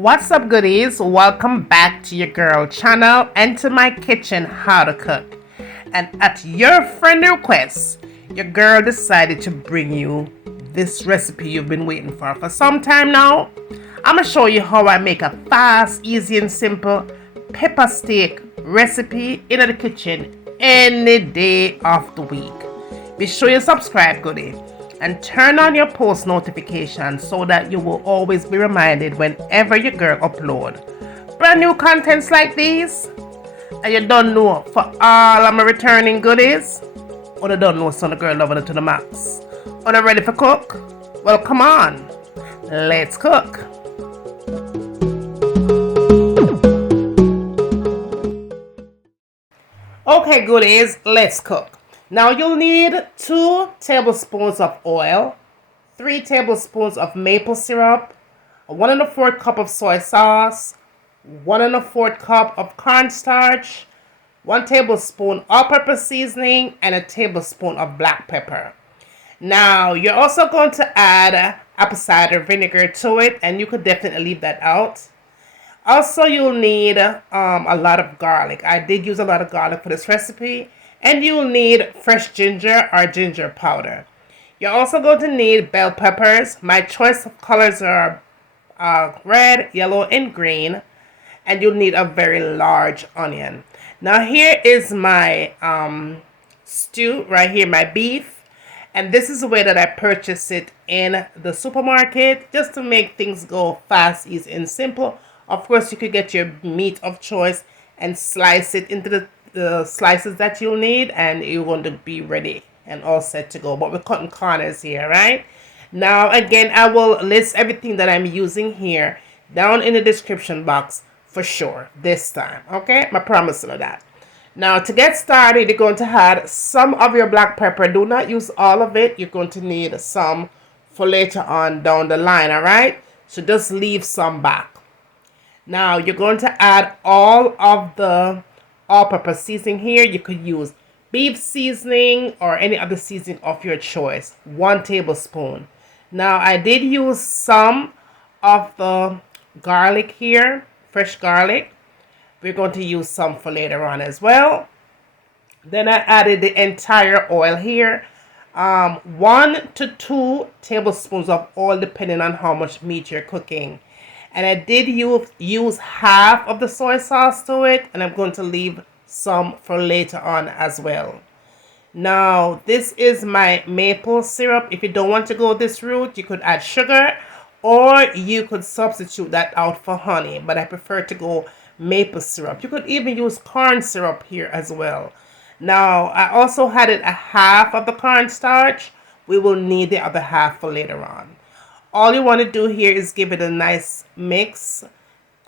What's up, goodies? Welcome back to your girl channel and to my kitchen, How to Cook. And at your friend request, your girl decided to bring you this recipe you've been waiting for some time now. I'm gonna show you how I make a fast, easy and simple pepper steak recipe in the kitchen any day of the week. Be sure you subscribe, goodie, and turn on your post notifications so that you will always be reminded whenever your girl upload brand new contents like these. And you don't know, for all of my returning goodies, or you don't know, son, the girl loving it to the max. Are you ready for cook? Well, come on, let's cook. Okay, goodies, let's cook. Now you'll need 2 tablespoons of oil, 3 tablespoons of maple syrup, 1 1/4 cup of soy sauce, 1 1/4 cup of cornstarch, 1 tablespoon all-purpose seasoning, and a tablespoon of black pepper. Now you're also going to add apple cider vinegar to it, and you could definitely leave that out. Also, you'll need a lot of garlic. I did use a lot of garlic for this recipe. And you'll need fresh ginger or ginger powder. You're also going to need bell peppers. My choice of colors are red, yellow, and green. And you'll need a very large onion. Now here is my stew, right here, my beef. And this is the way that I purchased it in the supermarket, just to make things go fast, easy, and simple. Of course, you could get your meat of choice and slice it into the slices that you'll need, and you're going to be ready and all set to go. But we're cutting corners here, right? Now again, I will list everything that I'm using here down in the description box for sure this time, okay? I promise you that. Now to get started, you're going to add some of your black pepper. Do not use all of it. You're going to need some for later on down the line, all right? So just leave some back. Now you're going to add all of the all-purpose seasoning here. You could use beef seasoning or any other seasoning of your choice. 1 tablespoon. Now I did use some of the garlic here, fresh garlic. We're going to use some for later on as well. Then I added the entire oil here. 1 to 2 tablespoons of oil depending on how much meat you're cooking. And I did use half of the soy sauce to it, and I'm going to leave some for later on as well. Now, this is my maple syrup. If you don't want to go this route, you could add sugar, or you could substitute that out for honey, but I prefer to go maple syrup. You could even use corn syrup here as well. Now, I also added a half of the cornstarch. We will need the other half for later on. All you want to do here is give it a nice mix.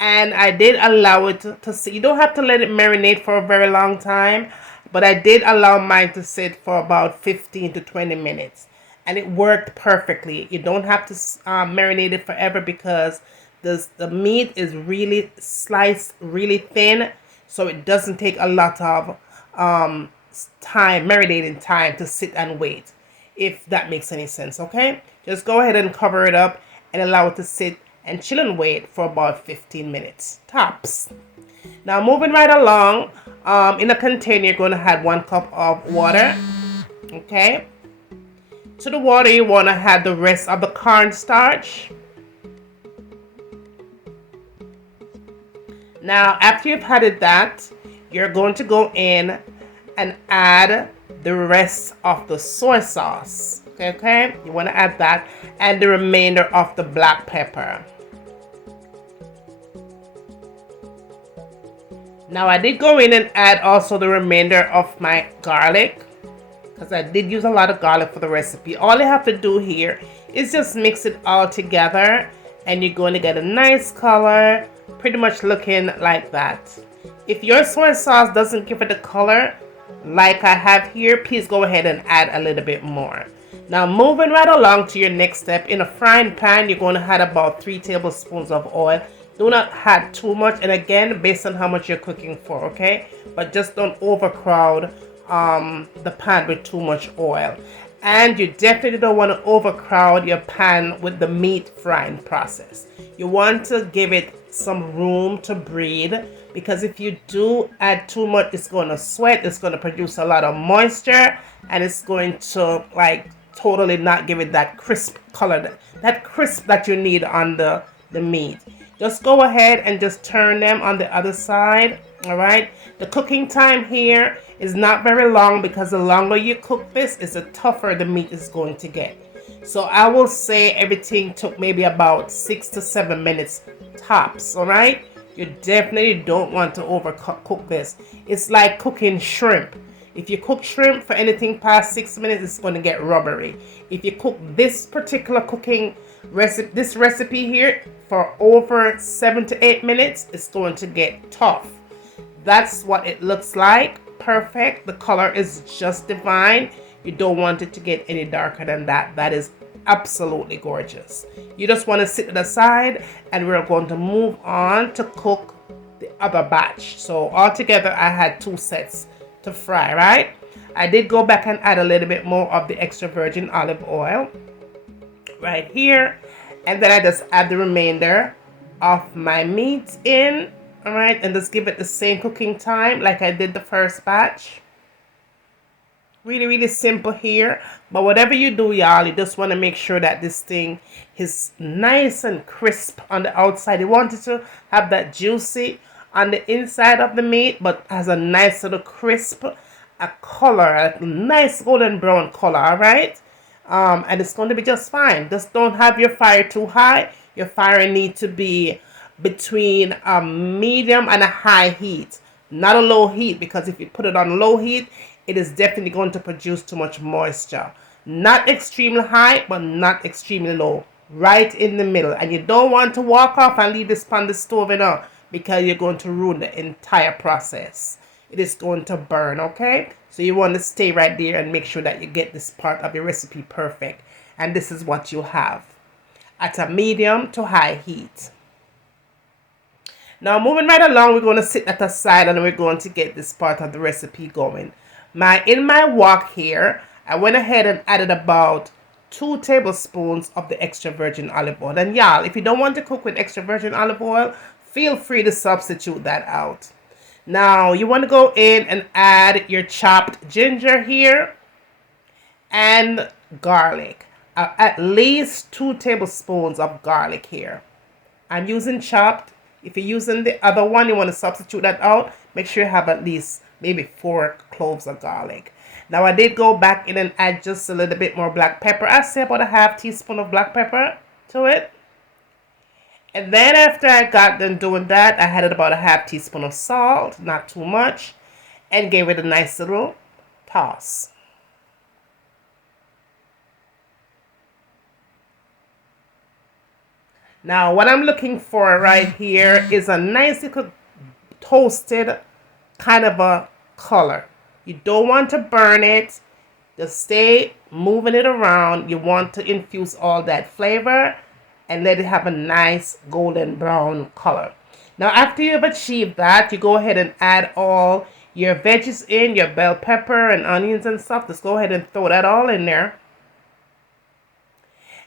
And I did allow it to sit. You don't have to let it marinate for a very long time. But I did allow mine to sit for about 15 to 20 minutes. And it worked perfectly. You don't have to marinate it forever because the meat is really sliced really thin. So it doesn't take a lot of marinating time to sit and wait. If that makes any sense, okay? Just go ahead and cover it up and allow it to sit and chill and wait for about 15 minutes tops. Now moving right along, in a container you're going to add 1 cup of water. Okay. To the water you want to add the rest of the cornstarch. Now after you've added that, you're going to go in and add the rest of the soy sauce. Okay, you want to add that and the remainder of the black pepper. Now I did go in and add also the remainder of my garlic, because I did use a lot of garlic for the recipe. All you have to do here is just mix it all together, and you're going to get a nice color, pretty much looking like that. If your soy sauce doesn't give it the color like I have here, please go ahead and add a little bit more. Now moving right along to your next step, in a frying pan you're going to add about 3 tablespoons of oil. Do not add too much, and again based on how much you're cooking for, okay? But just don't overcrowd the pan with too much oil. And you definitely don't want to overcrowd your pan with the meat frying process. You want to give it some room to breathe, because if you do add too much, it's going to sweat, it's going to produce a lot of moisture, and it's going to like totally not give it that crisp color, that crisp that you need on the meat. Just go ahead and just turn them on the other side. All right, the cooking time here is not very long, because the longer you cook this, is the tougher the meat is going to get. So I will say everything took maybe about 6 to 7 minutes tops. All right, you definitely don't want to overcook this. It's like cooking shrimp. If you cook shrimp for anything past 6 minutes, it's going to get rubbery. If you cook this particular cooking recipe, this recipe here, for over 7 to 8 minutes, it's going to get tough. That's what it looks like. Perfect. The color is just divine. You don't want it to get any darker than that. That is absolutely gorgeous. You just want to sit it aside, and we're going to move on to cook the other batch. So altogether I had 2 sets to fry, right? I did go back and add a little bit more of the extra virgin olive oil right here, and then I just add the remainder of my meat in. All right, and just give it the same cooking time like I did the first batch. Really simple here, but whatever you do, y'all, you just want to make sure that this thing is nice and crisp on the outside. You want it to have that juicy on the inside of the meat, but has a nice little crisp color, a nice golden brown color. All right, and it's going to be just fine. Just don't have your fire too high. Your fire needs to be between a medium and a high heat, not a low heat, because if you put it on low heat, it is definitely going to produce too much moisture. Not extremely high, but not extremely low, right in the middle. And you don't want to walk off and leave this on the stove, because you're going to ruin the entire process. It is going to burn, okay? So you want to stay right there and make sure that you get this part of your recipe perfect. And this is what you have at a medium to high heat. Now moving right along, we're going to sit that aside, and we're going to get this part of the recipe going. In my wok here, I went ahead and added about 2 tablespoons of the extra virgin olive oil. And y'all, if you don't want to cook with extra virgin olive oil, feel free to substitute that out. Now you want to go in and add your chopped ginger here and garlic. At least 2 tablespoons of garlic here. I'm using chopped. If you're using the other one, you want to substitute that out. Make sure you have at least maybe 4 cloves of garlic. Now I did go back in and add just a little bit more black pepper. I say about a half teaspoon of black pepper to it. And then after I got done doing that, I added about a half teaspoon of salt, not too much, and gave it a nice little toss. Now what I'm looking for right here is a nice little toasted kind of a color. You don't want to burn it. Just stay moving it around. You want to infuse all that flavor and let it have a nice golden brown color. Now after you've achieved that, you go ahead and add all your veggies in, your bell pepper and onions and stuff. Just go ahead and throw that all in there.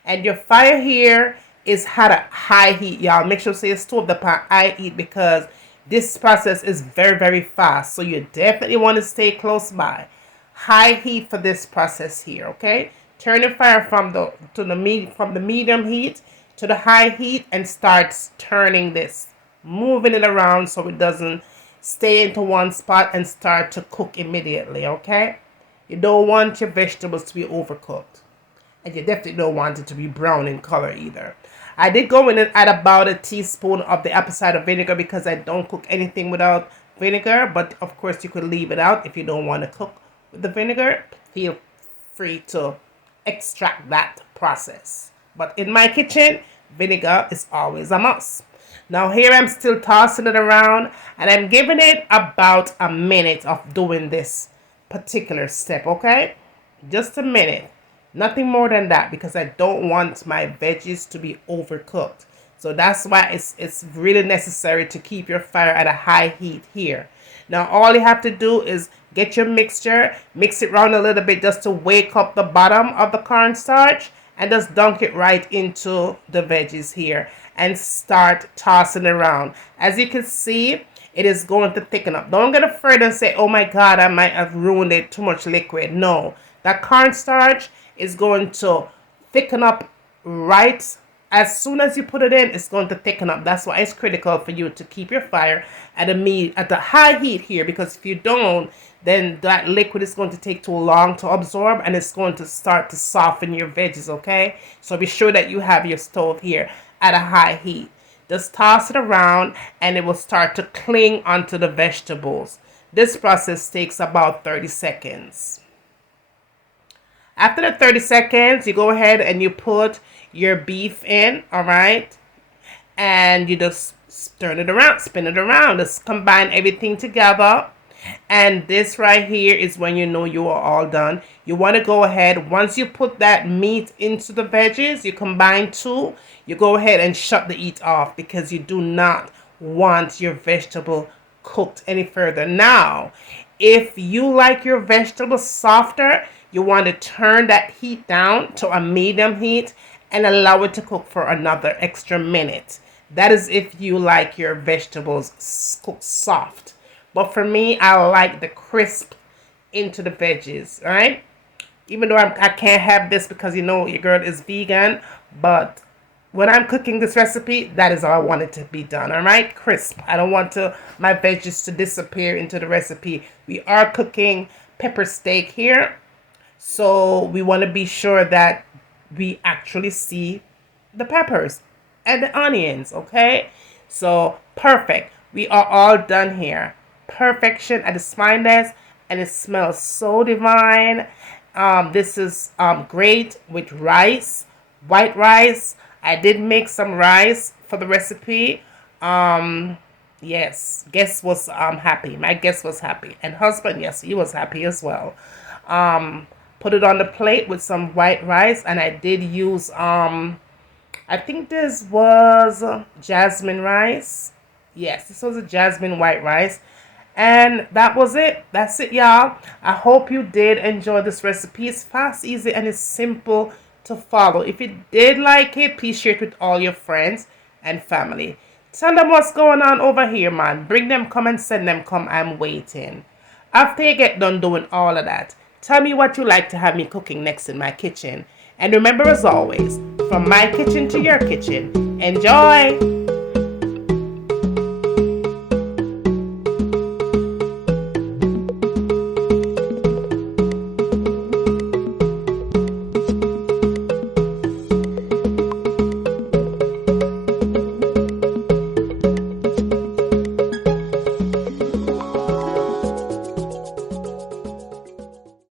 And your fire here is at a high heat, y'all. Make sure to say stove the pan high heat, because this process is very fast. So you definitely want to stay close by. High heat for this process here, okay? Turn your fire from the medium heat to the high heat and start turning this, moving it around so it doesn't stay into one spot and start to cook immediately, okay? You don't want your vegetables to be overcooked. And you definitely don't want it to be brown in color either. I did go in and add about a teaspoon of the apple cider vinegar, because I don't cook anything without vinegar. But of course you could leave it out if you don't want to cook with the vinegar. Feel free to extract that process. But in my kitchen, vinegar is always a must. Now here I'm still tossing it around, and I'm giving it about a minute of doing this particular step, okay? Just a minute. Nothing more than that, because I don't want my veggies to be overcooked. So that's why it's really necessary to keep your fire at a high heat here. Now all you have to do is Get your mixture, mix it around a little bit just to wake up the bottom of the cornstarch, and just dunk it right into the veggies here and start tossing around. As you can see, it is going to thicken up. Don't get afraid and say, oh my God, I might have ruined it, too much liquid. No, that cornstarch is going to thicken up right as soon as you put it in. It's going to thicken up. That's why it's critical for you to keep your fire at a high heat here, because if you don't, then that liquid is going to take too long to absorb and it's going to start to soften your veggies, okay? So be sure that you have your stove here at a high heat. Just toss it around and it will start to cling onto the vegetables. This process takes about 30 seconds. After the 30 seconds, you go ahead and you put your beef in, all right? And you just turn it around, spin it around. Just combine everything together. And this right here is when you know you are all done. You want to go ahead, once you put that meat into the veggies, you combine two, you go ahead and shut the heat off, because you do not want your vegetable cooked any further. Now, if you like your vegetables softer, you want to turn that heat down to a medium heat and allow it to cook for another extra minute. That is if you like your vegetables cooked soft. But for me, I like the crisp into the veggies, right? Even though I can't have this because, you know, your girl is vegan. But when I'm cooking this recipe, that is how I want it to be done, all right? Crisp. I don't want my veggies to disappear into the recipe. We are cooking pepper steak here. So we want to be sure that we actually see the peppers and the onions, okay? So perfect. We are all done here. Perfection at its finest, and it smells so divine. This is great with rice, white rice. I did make some rice for the recipe. Yes, guest was happy. My guest was happy, and husband, yes, he was happy as well. Put it on the plate with some white rice, and I did use I think this was jasmine rice. Yes, this was a jasmine white rice. And that was it. That's it, y'all. I hope you did enjoy this recipe. It's fast, easy, and it's simple to follow. If you did like it, please share it with all your friends and family. Tell them what's going on over here, man. Bring them, come and send them, come. I'm waiting. After you get done doing all of that, tell me what you like to have me cooking next in my kitchen. And remember, as always, from my kitchen to your kitchen, enjoy!